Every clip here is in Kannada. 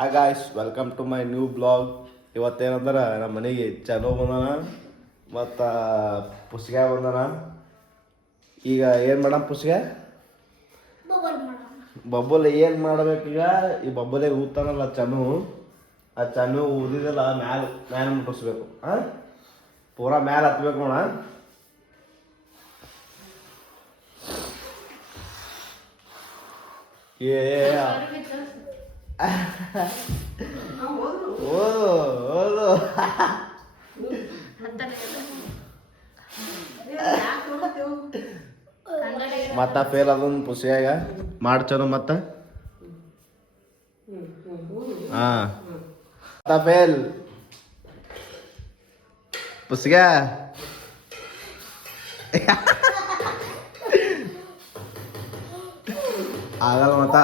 Hi guys welcome to my new blog ಇವತ್ತೇನಂದ್ರೆ ನಮ್ಮ ಮನೆಗೆ ಚಲೋ ಬಂದನ ಮತ್ತು ಪುಸ್ಗ ಬಂದನ. ಈಗ ಏನು ಮಾಡಮ್ ಪುಸ್ಗ? ಬಬ್ಬಲ್ ಏನು ಮಾಡ್ಬೇಕೀಗ ಈ ಬಬ್ಬಲೆ ಊದ್ತಾನಲ್ಲ ಚನು. ಆ ಚನು ಊದಿದಲ್ಲ ಮ್ಯಾಲ ಮ್ಯಾಲ ಮುಟ್ಟಿಸ್ಬೇಕು ಹಾಂ ಪೂರಾ ಮ್ಯಾಲ ಹತ್ಬೇಕು ನೋಡ. ಏ ಓದು ಓದು ಮತ್ತ ಫೇಲ್ ಅದೊಂದು ಪುಸಿಯಾಗ ಮಾಡಿ ಚಲೋ ಮತ್ತ ಹಾ ಮತ್ತ ಫೇಲ್ ಪುಸ್ಗ ಆಗಲ್ಲ ಮತ್ತ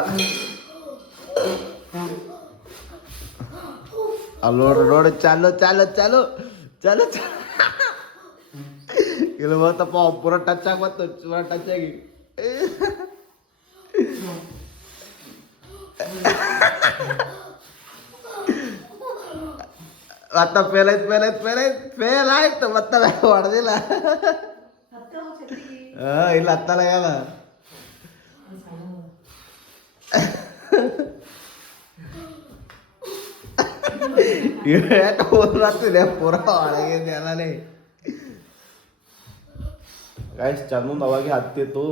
ಅಲ್ಲಿ ನೋಡ್ರಿ ನೋಡಿ, ಚಾಲು ಚಾಲು ಚಾಲು ಚಾಲು ಚಾಲು. ಇಲ್ಲಿ ಬಂತಪ್ಪ ಪೂರ ಟಚ್ ಆಗಿ ಬಂತು, ಪೂರ ಟಚ್ ಆಗಿ. ಮತ್ತ ಫೇಲ್ ಆಯ್ತು ಫೇಲ್ ಆಯ್ತು ಫೇಲ್ ಆಯ್ತು ಫೇಲ್ ಆಯ್ತು, ಮತ್ತೆ ಹೊಡೆದಿಲ್ಲ. ಇಲ್ಲ, ಹತ್ತಲ್ಲ ಓದ್ಲಾಗ್ತಿದೆ ಪೂರ ಒಳಗಿದೆ ಎಲ್ಲನೇ ಗೈಸ್ ಚಂದೊಂದು ಅವಾಗೆ ಹತ್ತಿತ್ತು.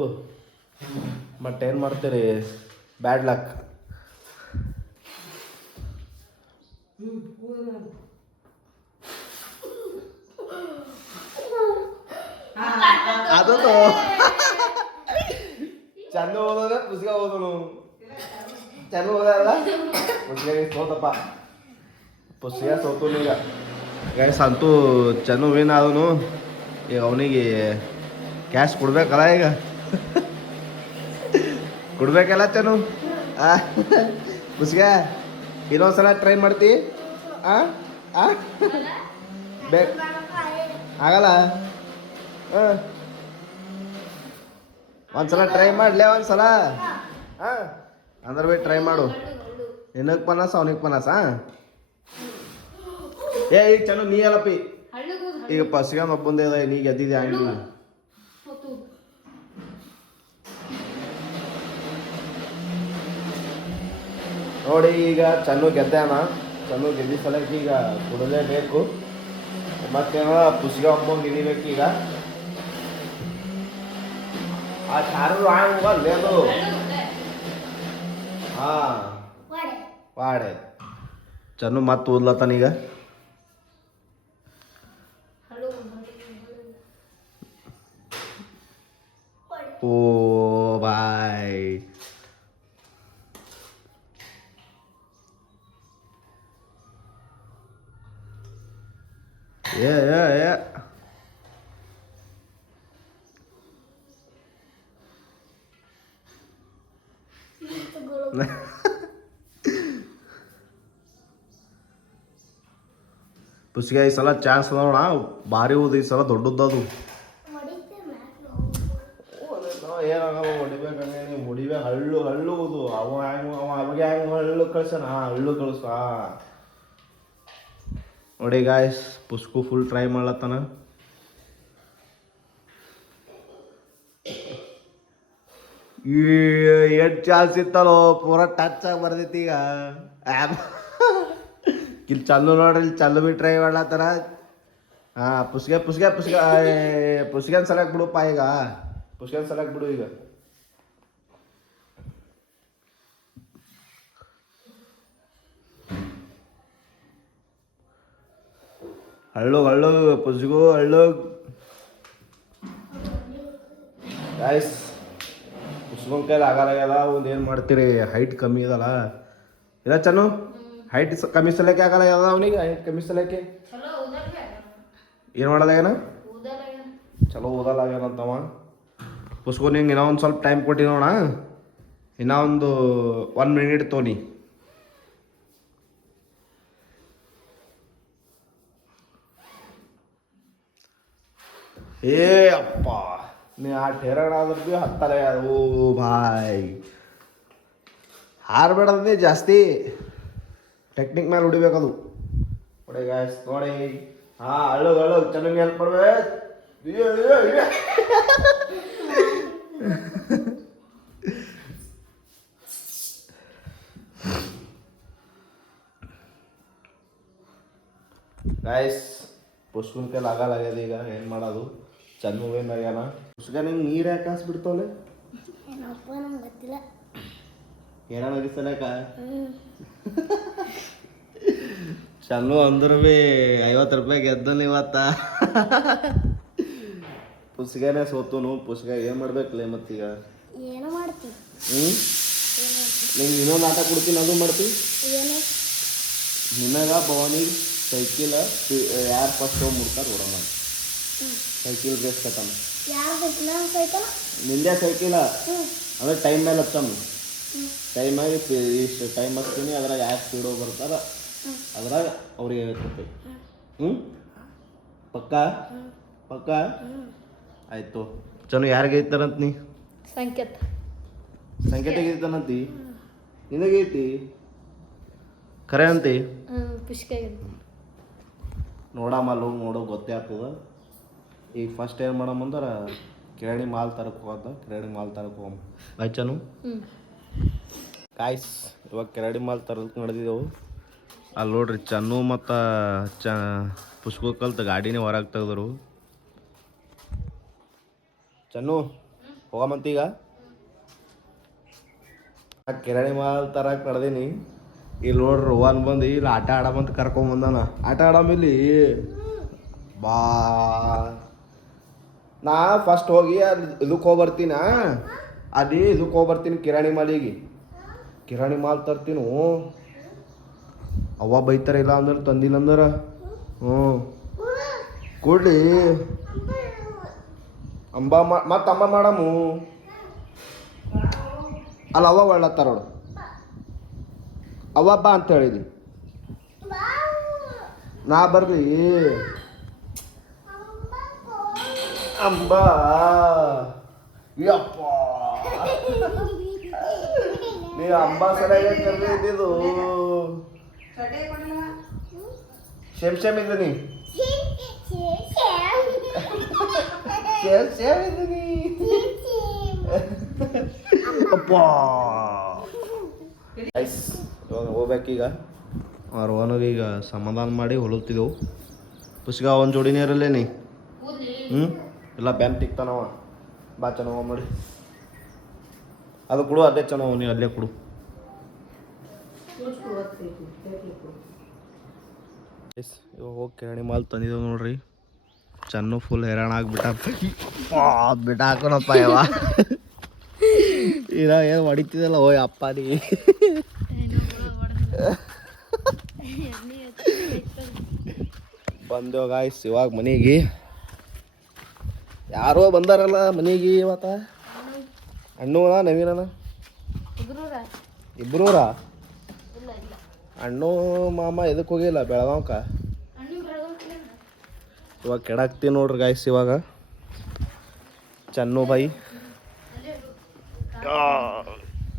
ಬಟ್ ಏನು ಮಾಡ್ತೀರಿ? ಬ್ಯಾಡ್ ಲಕ್ ಅದೊಂದು. ಚಂದ ಓದೋದ್ರೆ ಪುಸ್ತಕ ಓದೋನು. ಚಂದ ಓದಲ್ಲ ಪುಸ್ತಕ ಸೋತಪ್ಪ ಪುಸ್ತಕ ಸೋತು ಈಗ ಗೈಸ್ ಅಂತೂ ಚೆನ್ನು ವಿನ್ ಆದನು ಈಗ ಅವನಿಗೆ ಕ್ಯಾಶ್ ಕೊಡ್ಬೇಕಲ್ಲ ಈಗ ಕೊಡ್ಬೇಕಲ್ಲ ಚನು ಪುಸ್ಗ ಇನ್ನೊಂದ್ಸಲ ಟ್ರೈ ಮಾಡ್ತಿ ಆ ಆ ಬೇ ಆಗಲ್ಲ ಹಾಂ ಒಂದ್ಸಲ ಟ್ರೈ ಮಾಡ್ಲೇ ಒಂದ್ಸಲ ಹಾಂ ಅಂದ್ರೆ ಬಿ ಟ್ರೈ ಮಾಡು ನಿನಗೆ ಪನ್ನಾಸ ಅವನಿಗೆ ಪನಸ ಏ ಈಗ ಚಂದ ನೀ ಅಲ್ಲಪ್ಪಿ ಈಗ ಪಸ್ಗ ಮಬ್ಬಂದೆ ಅದ ನೀ ಗೆದ್ದಿದೆ ಹಂಗೆ ನೋಡಿ ಈಗ ಚನ್ನು ಗೆದ್ದಾನ. ಚನ್ನು ಗೆದ್ದ ಸಲಕ್ಕೆ ಈಗ ಕೊಡಲೇಬೇಕು ಮತ್ತೇನೋ ಪುಸ್ಗೆ ಒಬ್ಬ ಗೆದಿಬೇಕು ಈಗ. ಆ ಚಾರು ಆಗ ಲೇದು ಹಾ. ವಾಡೆ. ಚನ್ನು ಮತ್ತೆ ಓದ್ಲತ್ತಾನ ಓ ಬಾಯ್ Yeah, yeah, yeah. ಪುಸ್ಗೆ ಈ ಸಲ ಚಾನ್ಸ್ ಅದಾವಣ ಭಾರಿ ಹೋದ ಈ ಸಲ ದೊಡ್ಡದದು ಏನಾಗಲ್ಲ ಹೊಡಿಬೇಕಂದ್ರೆ ನೀವು ಹೊಡಿಬೇಕು ಹಳ್ಳು ಹಳ್ಳು ಓದು. ಅವ ಹ್ಯಾಂಗ, ಅವ ಅವಾಗ ಹ್ಯಾಂಗ ಹಳ್ಳು ಕಳ್ಸಣ ಹಳ್ಳು ಕಳಿಸು ನೋಡಿ ಗಾಯ್ಸ್ ಪುಸ್ಕು ಫುಲ್ ಟ್ರೈ ಮಾಡ್ಲತ್ತಾನ. ಎಷ್ಟು ಚಾನ್ಸ್ ಇತ್ತಲ್ಲೋ, ಪೂರ ಟಚ್ ಆಗಿ ಬರ್ದೈತಿ ಈಗ. ಇಲ್ಲಿ ಚಲ್ಲು ನೋಡ್ರಿ, ಇಲ್ಲಿ ಚಲ್ಲು ಬಿ ಟ್ರೈ ಮಾಡ್ಲತ್ತಾರ ಹಾ ಪುಸ್ಗೆ ಪುಸ್ಗೆ ಪುಸ್ಗೆ ಪುಸ್ಗೆನ್ ಸಲಕ್ ಬಿಡುಪ್ಪ ಈಗ. ಪುಸ್ಗೆನ್ ಸಲಕ್ ಬಿಡು ಈಗ ಹಳ್ಳು ಹಳ್ಳು ಪುಸ್ಗು ಹಳ್ಳು ಗಾಯ್ಸ್ ಪುಸ್ಕೊಂಡ್ ಕೈಲಿ ಆಗಲ್ಲ ಒಂದು ಏನು ಮಾಡ್ತೀರಿ ಹೈಟ್ ಕಮ್ಮಿ ಇದಲ್ಲ ಇಲ್ಲ ಚನ್ನು ಹೈಟ್ ಕಮ್ಮಿ ಸಲಕ್ಕೆ ಆಗಲ್ಲ ಯಾವ್ದು ಅವನಿಗೆ ಹೈಟ್ ಕಮ್ಮಿ ಸಲಕ್ಕೆ ಏನು ಮಾಡೋದಾಗೇನ ಚಲೋ ಓದಲ್ಲ ಪುಸ್ಕೊ ನಿಂಗೆ ಇನ್ನೂ ಒಂದು ಸ್ವಲ್ಪ ಟೈಮ್ ಕೊಟ್ಟಿ ನೋಡ ಇನ್ನೂ ಒಂದು ಒನ್ ಮಿನಿಟ್ ತೋನಿ. ಏ ಅಪ್ಪ, ನೀ ಆ ಆದ್ರೆ ಭೀ ಹತ್ತಲೇ ಓ ಭಾಯ್. ಹಾರ್ಬೇಡದೇ ಜಾಸ್ತಿ. ಟೆಕ್ನಿಕ್ ಮೇಲೆ ಹೊಡಿಬೇಕದು ನೋಡಿ ಗಾಯ್ಸ್ ನೋಡಿ. ಹಾಂ ಅಳ್ಳು ಅಳ್ಳು, ಚೆನ್ನಾಗಿ ಹೆಲ್ಪ್ ಮಾಡ್ಬೇಕು. ಗಾಯ್ಸ್ ಪುಷ್ಕನ್ ಕೈಲಿ ಆಗ್ಯದ ಈಗ ಏನು ಮಾಡೋದು? ಚಂದ ಏನು ಆಗ್ಯಾನ ಪುಷ್ಕ ನಿಂಗೆ ನೀರು ಯಾಕೆ ಹಾಸ್ಬಿಡ್ತಾವಲೆ? ಗೊತ್ತಿಲ್ಲ. ಏನ ನಗಿಸಲಕ ಚನ್ನು ಅಂದ್ರೂ ಭೀ ಐವತ್ತು ರೂಪಾಯಿ ಗೆದ್ದನು ಇವತ್ತ ಪುಸ್ಗಾನೆ ಸೋತುನು ಪುಸ್ಗ ಏನು ಮಾಡ್ಬೇಕಲ್ಲ ಮತ್ತೀಗ? ಏನೋ ಮಾಡ್ತೀವಿ ಹ್ಞೂ ನಿಂಗೆ ಇನ್ನೊಂದು ಆಟ ಕೊಡ್ತೀನಿ ಅದು ಮಾಡ್ತಿ? ಏನೋ? ನಿನಗ ಭವಾನಿಗೆ ಸೈಕಿಲ್ ಯಾರು ಫಸ್ಟ್ ಹೋಗಿ ಮುಡ್ತಾರೆ ಓಡಮ್ಮ ಸೈಕಲ್ ರೇಸ್ ಕಟ್ಟಮ್ಮ ನಿಂದೆ ಸೈಕಲ್? ಅಂದ್ರೆ ಟೈಮ್ ಮೇಲೆ ಹಚ್ಚಮ್ಮ ಟೈಮ್ ಆಗಿ ಇಷ್ಟು ಟೈಮ್ ಹಚ್ತೀನಿ ಅದ್ರಾಗ ಯಾಕೆ ಸ್ಪೀಡ್ ಹೋಗಿ ಬರ್ತಾರ. ಅದ್ರಾಗ ಅವ್ರಿಗೆ ಐವತ್ತು ರೂಪಾಯಿ ಹ್ಞೂ ಪಕ್ಕ? ಪಕ್ಕ? ಆಯ್ತು. ಚಲೋ ಯಾರಿಗೆ ಐತಾರಂತ ನೀ ಸಂಕೇತ ಸಂಕೇತ ಐತಾನಂತಿ ನಿನಗೈತಿ ಖರೆ ಅಂತಿ ಹ್ಞೂ ಅಲ್ಲಿ ನೋಡಮ್ಮಲ್ಲ ಹೋಗಿ ನೋಡೋ ಗೊತ್ತೇ ಆಗ್ತದ. ಈಗ ಫಸ್ಟ್ ಏನು ಮಾಡಮ್ಮಂದ್ರೆ ಕಿರಾಣಿ ಮಾಲ್ ತರಕ್ಕೆ ಹೋಗತ್ತ ಕಿರಾಣಿ ಮಾಲ್ ತರಕ್ಕೆ ಹೋಗಮ್ಮ ಬಾಯ್ ಚನು. ಕಾಯ್ಸ್ ಇವಾಗ ಕಿರಾಣಿ ಮಾಲ್ ತರಕ್ಕೆ ನಡೆದಿದ್ದೆವು ಅಲ್ಲಿ ನೋಡ್ರಿ ಚನ್ನು ಮತ್ತು ಚ ಪುಷ್ಪ ಕಲ್ತು ಗಾಡಿನೇ ಹೊರಗೆ ತೆಗೆದ್ರು. ಚನ್ನು ಹೋಗಮಂತೀಗ ಕಿರಾಣಿ ಮಾಲ್ ತರಕ್ಕೆ ನಡೆದೀನಿ. ಇಲ್ಲಿ ನೋಡ್ರಿ ರೋಹನ್ ಬಂದು ಇಲ್ಲಿ ಆಟ ಆಡಮಂತ ಕರ್ಕೊಂಬಂದಾನ ಆಟ ಆಡಮಿಲ್ಲಿ ಬಾ. ನಾ ಫಸ್ಟ್ ಹೋಗಿ ಅಲ್ಲಿ ಇದಕ್ಕೆ ಹೋಗ್ಬರ್ತೀನ ಅಲ್ಲಿ ಇದಕ್ಕೆ ಹೋಗ್ಬರ್ತೀನಿ ಕಿರಾಣಿ ಮಾಲಿಗೆ ಕಿರಾಣಿ ಮಾಲ್ ತರ್ತೀನು. ಅವ್ವ ಬೈತಾರ ಇಲ್ಲ ಅಂದ್ರೆ ತಂದಿಲ್ಲ ಅಂದ್ರೆ. ಹ್ಞೂ. ಕೊಡ್ಲಿ. ಅಂಬ ಮತ್ತೆ ಅಂಬ ಮಾಡಮು? ಅಲ್ಲ ಅವ್ವ ಒಳ್ಳತ್ತಾರ ನೋಡು. ಅವ್ವ ಬಾ ಅಂತ ಹೇಳಿದಿ. ನಾ ಬರ್ಲಿ. ಅಂಬಾ. ಯಪ್ಪ. ನೀ ಅಂಬ ಸರಿಯಾಗಿ ಕರೆದು ಇದ್ದಿದ್ದು. ಶೇಮ್ ಶೇಮ್ ಇದ್ದೀನಿ ಅಪ್ಪ ಐಸ್ ಇವಾಗ ಹೋಗ್ಬೇಕೀಗ ಅವ್ರ ಈಗ ಸಮಾಧಾನ ಮಾಡಿ ಹೊಲುತ್ತಿದ್ದೆವು ಪುಸ್ಗ ಒಂದು ಜೋಡಿನೇ ಇರಲ್ಲೇನಿ ಹ್ಞೂ ಇಲ್ಲ, ಬ್ಯಾನ್ ತಿಕ್ತಾನವ. ಬಾ ಚೆನ್ನಾಗ ಮಾಡಿ. ಅದು ಕೊಡು, ಅದೇ ಚೆನ್ನಾಗ ನೀ ಅಲ್ಲೇ ಕೊಡು. ಎಸ್ ಇವಾಗ ಹೋಗಿ ಕಿರಾಣಿ ಮಾಲ್ ತಂದಿದ್ದೇವೆ ನೋಡ್ರಿ. ಚನ್ನು ಫುಲ್ ಹೈರಾಣ ಆಗ್ಬಿಟ್ಟ. ಬಿಟ್ಟ ಹಾಕೋಣಪ್ಪ ಯಾವ ಇರ ಏನು ಹೊಡಿತಿದ್ದಲ್ಲ ಓಯ್ ಅಪ್ಪ ನೀ ಬಂದೇವು ಗಾಯ್ಸ್ ಇವಾಗ ಮನೆಗೆ. ಯಾರೋ ಬಂದಾರಲ್ಲ ಮನೆಗೆ ಇವತ್ತ? ಅಣ್ಣುವ ನವೀನನ? ಇಲ್ಲ ಅಣ್ಣು ಮಾಮ ಎದಕ್ಕೆ ಹೋಗಿಲ್ಲ, ಬೆಳಗಾವ್ಕ? ಇವಾಗ ಕೆಡಾಕ್ತೀವಿ ನೋಡ್ರಿ ಗಾಯ್ಸ್ ಇವಾಗ. ಚನ್ನು ಬಾಯಿ.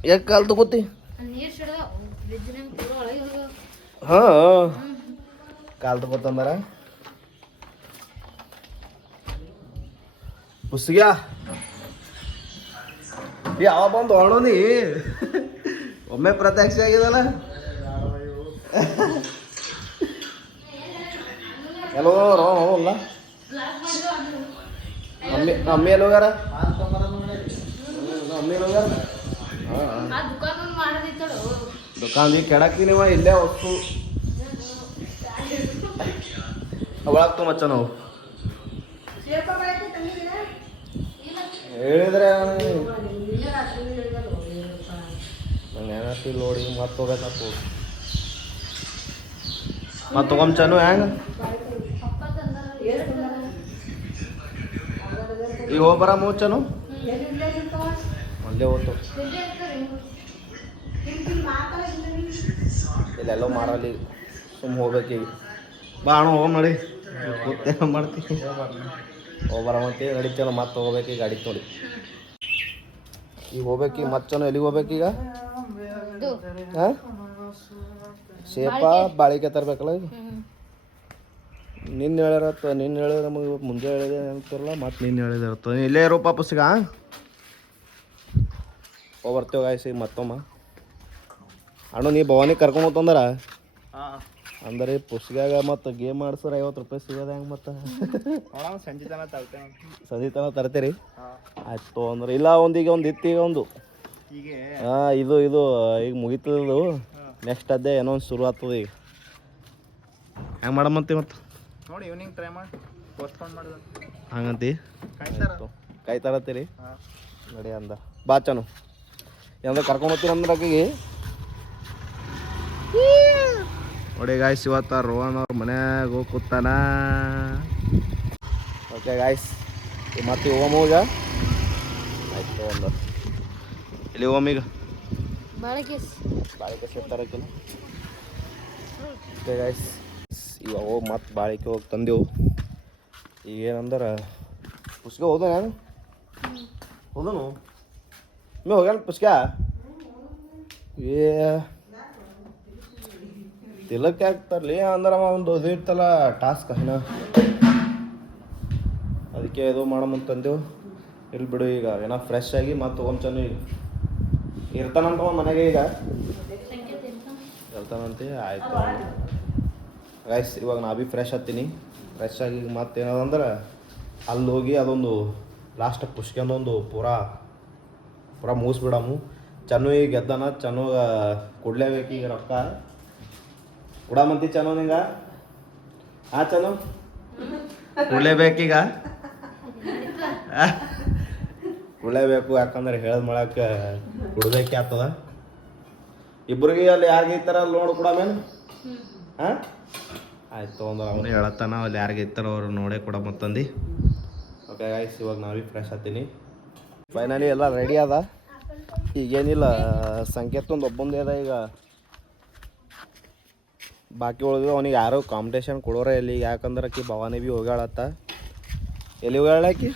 ಯಾಕೆ ಕಾಲ್ ತಗೋತಿ. ಹಾಂ ಕಾಲ್ ತಗೋತಂದಾರ ಹುಸ್ಗ್ಯಾ ಯಾವ ಬಂದು ಹೊರಡು ನೀ ಒಮ್ಮೆ ಪ್ರತ್ಯಕ್ಷ ಆಗಿದಲ್ಲ. ಎಲ್ಲೋ ಅಲ್ಲ? ಅಮ್ಮಿ ಅಮ್ಮಿ ಎಲ್ಲಿ ಹೋಗ್ಯಾರ? ಅಮ್ಮಿ ಎಲ್ಲಿ ಹೋಗ್ಯಾರ? ದುಕಾನ್ದಿ ಕೆಡಕ್ತೀನಿ ಇವ ಇಲ್ಲೇ ವಸ್ತು. ಒಳಗೆ ತುಂಬಚ್ಚ ನಾವು. ಹೇಳಿದ್ರೆ ಏನಾಗ್ತಿ ನೋಡಿ ಮತ್ತೆ ಹೋಗ್ಬೇಕಾತು ಮತ್ತೆ ತಗೊಂಚನು ಹೆಂಗ? ಈಗ ಹೋಗಿ ಬರ ಮೂಚನು? ಅಲ್ಲೇ ಹೋತು. ಇಲ್ಲೆಲ್ಲೋ ಮಾರಲ್ಲಿ ಸುಮ್ಮ ಹೋಗ್ಬೇಕೀಗ ಬಾ ಅಣ್ಣ ಹೋಗ್ ನೋಡಿ. ಮಾಡ್ತೀವಿ ಮಾಡ್ತೀನಿ ಹೋಗ್ಬರ ಮತ್ತೆ ನಡಿತೇನ ಮತ್ತೆ ಹೋಗ್ಬೇಕೀಗ ಗಾಡಿ ನೋಡಿ. ಈಗ ಹೋಗ್ಬೇಕೀಗ ಮಚ್ಚನು ಎಲ್ಲಿಗೆ ಹೋಗ್ಬೇಕೀಗ ಹಾಂ? ಸೇಪಾ ಬಾಳಿಕೆ ತರಬೇಕಲ್ಲ ಈಗ? ನಿನ್ನ ಹೇಳ್ಯಾರತ್ತ ನಿನ್ನ ಹೇಳಿದ್ರೆ ನಮಗೆ ಮುಂದೆ ಹೇಳಿದೆ ಅಂತಾರಲ್ಲ ಮತ್ತೆ ನಿನ್ನ ಹೇಳಿದಿರತ್ತ ಇಲ್ಲೇ ಇರೋಪ ಪುಸ್ತಕ ಬರ್ತೇವೆ ಗಾಯ್ಸಿ ಮತ್ತೊಮ್ಮ. ಅಣ್ಣ ನೀ ಭವಾನಿ ಕರ್ಕೊಂಡು ಹೋತಂದ್ರ ಅಂದರೆ ಪುಸ್ತಕಾಗ ಮತ್ತು ಗೇಮ್ ಆಡ್ಸರ ಐವತ್ತು ರೂಪಾಯಿ ಸಿಗೋದ ಹೆಂಗೆ ಮತ್ತು? ನೋಡೋಣ ಸಂಜೆ ತನಕ ತರ್ತೇನೆ ಸದಿ ತನ ತರ್ತೀರಿ ಆಯ್ತು ಅಂದ್ರೆ ಇಲ್ಲ ಒಂದು ಈಗ ಒಂದು ಇತ್ತು ಈಗ ಒಂದು. ಹಾಂ ಇದು ಇದು ಈಗ ಮುಗೀತದದು. ನೆಕ್ಸ್ಟ್ ಅದೇ ಏನೋ ಒಂದು ಶುರು ಆಗ್ತದೆ ಈಗ. ಹೆಂಗೆ ಮಾಡಮಂತಿ ಮತ್ತು? ನೋಡಿ ಈವ್ನಿಂಗ್ ಟ್ರೈ ಮಾಡಿ. ಪೋಸ್ಟ್ಪೋನ್ ಮಾಡಿದ. ಹಂಗಂತಿ? ಕಾಯ್ತಾರ? ಆಯ್ತು. ಕಾಯ್ ತರತ್ತೀರಿ ಹಾಂ. ನಡಿ ಅಂದ. ಬಾ ಚನು. ಏನಂದ್ರೆ ಕರ್ಕೊಂಡು ಹೋಗ್ತೀರ ಅಂದ್ರೆ ಆಕೆಗೆ ನೋಡಿ ಗಾಯ್ಸ್ ಇವತ್ತ ರೋಹನ್ ಅವ್ರ ಮನ್ಯಾಗ ಹೋಗಿ ಕೂತಾನ. ಓಕೆ ಗಾಯ್ಸ್ ಮತ್ತೆ ಓಮ್ ಈಗ ಆಯ್ತು ಒಂದು ಇಲ್ಲಿ ಓಮ್ ಈಗ? ಬಾಳಿಕೆ ಬಾಳಿಕೆ ಸೇರ್ತಾರಕ್ಕಿಲ್ಲ ಓಕೆ ಗಾಯ್ಸ್ ಇವಾಗ ಹೋಗಿ ಮತ್ತೆ ಬಾಳಿಕೆ ಹೋಗಿ ತಂದೆವು. ಈಗ ಏನಂದ್ರೆ, ಪುಸ್ಕ ಹೋದ ನಾನು ಹೋದನು? ಮೇ ಹೋಗ್ಯಾನ ಪುಸ್ಕ ಏ, ತಿಲಕ್ ಯಾಕೆ ತರ್ಲಿ? ಅಂದ್ರೆ ಅವ ಒಂದು ಇದು ಇರ್ತಲ್ಲ ಟಾಸ್ಕ್ ಏನ? ಅದಕ್ಕೆ ಇದು ಮಾಡಮಂತಂದೆವು ಇಲ್ಲಿ ಬಿಡು ಈಗ, ಏನೋ ಫ್ರೆಶ್ ಆಗಿ ಮತ್ತೆ ಹೋಗ್ಚನು ಈಗ ಇರ್ತಾನಂತ ಮನೆಗೆ ಈಗ. ಹೇಳ್ತಾನಂತೆ ಆಯ್ತು. ರೈಸ್ ಇವಾಗ ನಾ ಬಿ ಫ್ರೆಶ್ ಹತ್ತೀನಿ. ಫ್ರೆಶ್ ಆಗಿ ಮತ್ತೆ ಏನದಂದ್ರೆ ಅಲ್ಲಿ ಹೋಗಿ ಅದೊಂದು ಲಾಸ್ಟ್ ಪುಷ್ಕೊಂದೊಂದು ಪೂರ ಪೂರ ಮುಗಿಸ್ಬಿಡಮು. ಚೆನ್ನಾಗಿ ಗೆದ್ದಾನ, ಚನ್ನು ಕೊಡ್ಲೇಬೇಕು ಈಗ ರೊಕ್ಕ. ಕೊಡಮಂತಿ ಚನ್ನು ನಿಂಗ? ಹಾ ಚನ್ನು? ಕೊಡ್ಲೇಬೇಕೀಗ ಕೊಡ್ಲೇಬೇಕು ಯಾಕಂದ್ರೆ ಹೇಳ್ದ ಮಾಡಕ್ಕೆ ಕೊಡ್ಬೇಕೆ ಆಗ್ತದ. ಇಬ್ಬರಿಗೆ ಅಲ್ಲಿ ಯಾರಿಗೆ ಇತ್ತಾರ ಅಲ್ಲಿ ನೋಡಿ ಕೊಡಮೇನು. ಹಾಂ ಆಯ್ತು ಅಂದ್ರೆ ಅವನು ಹೇಳತ್ತಾನ ಅಲ್ಲಿ ಯಾರಿಗೆ ಇತ್ತಾರ ಅವ್ರು ನೋಡೇ ಕೊಡ ಮತ್ತಂದು. ಓಕೆ ಗಾಯ್ಸ್ ಇವಾಗ ನಾವೀ ಫ್ರೆಶ್ ಹತ್ತೀನಿ ಫೈನಲಿ ಎಲ್ಲ ರೆಡಿ ಅದ. ಈಗೇನಿಲ್ಲ ಸಂಕೇತ ಒಂದು ಒಬ್ಬಂದೇ ಅದ ಈಗ. ಬಾಕಿ ಉಳಿದು ಅವ್ನಿಗೆ ಯಾರು ಕಾಂಪಿಟೇಷನ್ ಕೊಡೋರ ಇಲ್ಲಿ ಯಾಕಂದ್ರೆ ಆಕಿ ಭವಾನಿ ಭೀ ಹೋಗ್ಯಾಳತ್ತ. ಎಲ್ಲಿ ಹೋಗ್ಯಾಳ ಆಕಿ?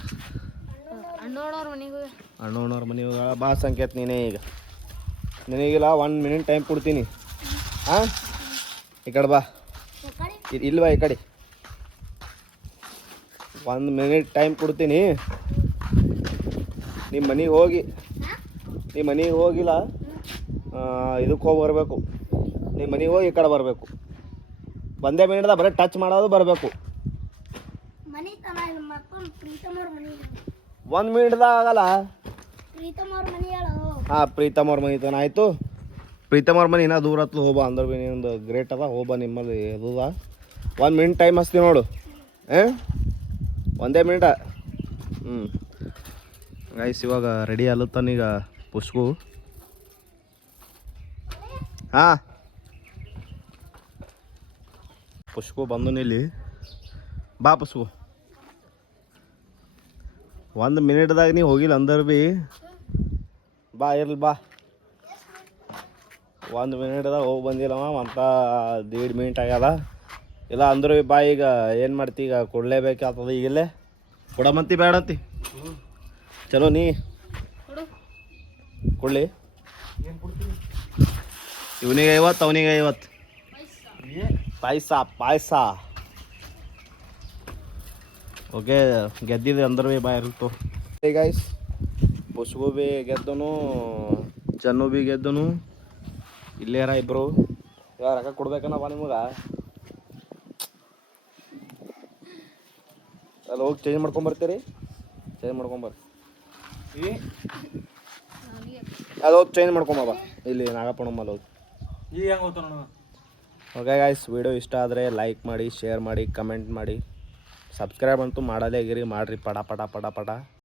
ಅಣ್ಣೋಡವ್ರ ಮನೆಗೆ ಅಣ್ಣವ್ನವ್ರ ಮನೆ ಹೋಗ್ಯಾಳ. ಬಾ ಸಂಕೇತ್ ನೀನೇ ಈಗ. ನಿನಗಿಲ್ಲ ಒನ್ ಮಿನಿಟ್ ಟೈಮ್ ಕೊಡ್ತೀನಿ. ಹಾಂ ಈ ಕಡೆ ಬಾ. ಇ- ಇಲ್ಲಿ ಈ ಕಡೆ? ಒಂದು ಮಿನಿಟ್ ಟೈಮ್ ಕೊಡ್ತೀನಿ. ನಿಮ್ಮ ಮನೆಗೆ ಹೋಗಿ ನಿಮ್ಮ ಮನೆಗೆ ಹೋಗಿಲ್ಲ? ಇದಕ್ಕೆ ಹೋಗಿ ಬರಬೇಕು. ನಿಮ್ಮ ಮನೆಗೆ ಹೋಗಿ ಈ ಕಡೆ ಬರಬೇಕು. ಒಂದೇ ಮಿನಿಟ್ದಾಗ ಬರೀ ಟಚ್ ಮಾಡೋದು ಬರಬೇಕು. ಒಂದು ಮಿನಿಟ್ದಾಗ ಆಗಲ್ಲ? ಹಾಂ ಪ್ರೀತಮ್ ಅವ್ರ ಮನೆ ತನ ಆಯಿತು. ಪ್ರೀತಮ್ ಅವ್ರ ಮನೆ ಇನ್ನೂ ದೂರ ಹತ್ತು ಹೋಗ್ಬಾ ಅಂದ್ರೆ ಬಿ ಒಂದು ಗ್ರೇಟ್ ಅದ ಹೋಗ್ಬಾ ನಿಮ್ಮಲ್ಲಿ ಅದದ ಒಂದು ಮಿನಿಟ್ ಟೈಮ್ ಹಚ್ತೀವಿ ನೋಡು. ಏ? ಒಂದೇ ಮಿನಿಟ ಹ್ಞೂ ಗೈಸ್ ಇವಾಗ ರೆಡಿ ಅಲ್ಲತ್ತಾನೀಗ ಪುಷ್ಕು ಹಾಂ. ಪುಷ್ಕು ಬಂದು ಇಲ್ಲಿ ಬಾ ಪುಷ್ಕು ಒಂದು ಮಿನಿಟ್ದಾಗ ನೀ ಹೋಗಿಲ್ಲ ಅಂದ್ರೆ ಬಿ. ಬಾ, ಇರ್ಲಿ, ಬಾ. ಒಂದು ಮಿನಿಟ್ದಾಗ ಹೋಗಿ ಬಂದಿಲ್ಲವ ಅಂತ ದೇಡ್ ಮಿನಿಟ್ ಆಗ್ಯದ. ಇಲ್ಲ, ಅಂದ್ರೆ ಬಿ ಈಗ ಏನು ಮಾಡ್ತಿ? ಈಗ ಕೊಡ್ಲೇಬೇಕಾಗ್ತದ ಈಗಲೇ. ಕೊಡಮಂತಿ ಬೇಡಂತಿ ಚಲೋ, ನೀ? ಕೊಡು ಕೊಡ್ಲಿ. ಇವನಿಗೆ ಐವತ್ತು, ಅವನಿಗೆ ಐವತ್ತು. ಪಾಯಸ ಪಾಯಸ. ಓಕೆ, ಗೆದ್ದಿದೆ ಅಂದ್ರೆ ಬಾಯ್ ಬಾ ಇರ್ತು ಗೈಸ್ ಪುಷ್ಪು ಬಿ ಗೆದ್ದನು ಚನ್ನು ಬಿ ಗೆದ್ದನು. ಇಲ್ಲೇರ ಇಬ್ರು? ಇವಾಗ ರೊಕ್ಕ ಕೊಡ್ಬೇಕನ್ನಪ್ಪ ನಿಮಗೆ? ಅಲ್ಲಿ ಹೋಗಿ ಚೇಂಜ್ ಮಾಡ್ಕೊಂಬರ್ತೀರಿ ಚೇಂಜ್ ಮಾಡ್ಕೊಂಬರ್ ಅಲ್ಲಿ ಹೋಗಿ ಚೇಂಜ್ ಮಾಡ್ಕೊಂಬ ಇಲ್ಲಿ ನಾಗಪ್ಪಣಮ್ಮಲ್ಲಿ ಹೋಗಿ. ಈಗ ಹೆಂಗೆ ಹೋಗ್ತಾನ ಓಕೆ ಗಾಯ್ಸ್ ವಿಡಿಯೋ ಇಷ್ಟ ಆದರೆ ಲೈಕ್ ಮಾಡಿ ಶೇರ್ ಮಾಡಿ ಕಮೆಂಟ್ ಮಾಡಿ. ಸಬ್ಸ್ಕ್ರೈಬ್ ಅಂತೂ ಮಾಡಲೇ ಆಗಿರಿ ಮಾಡಿರಿ ಪಡ ಪಡ ಪಡ ಪಡ.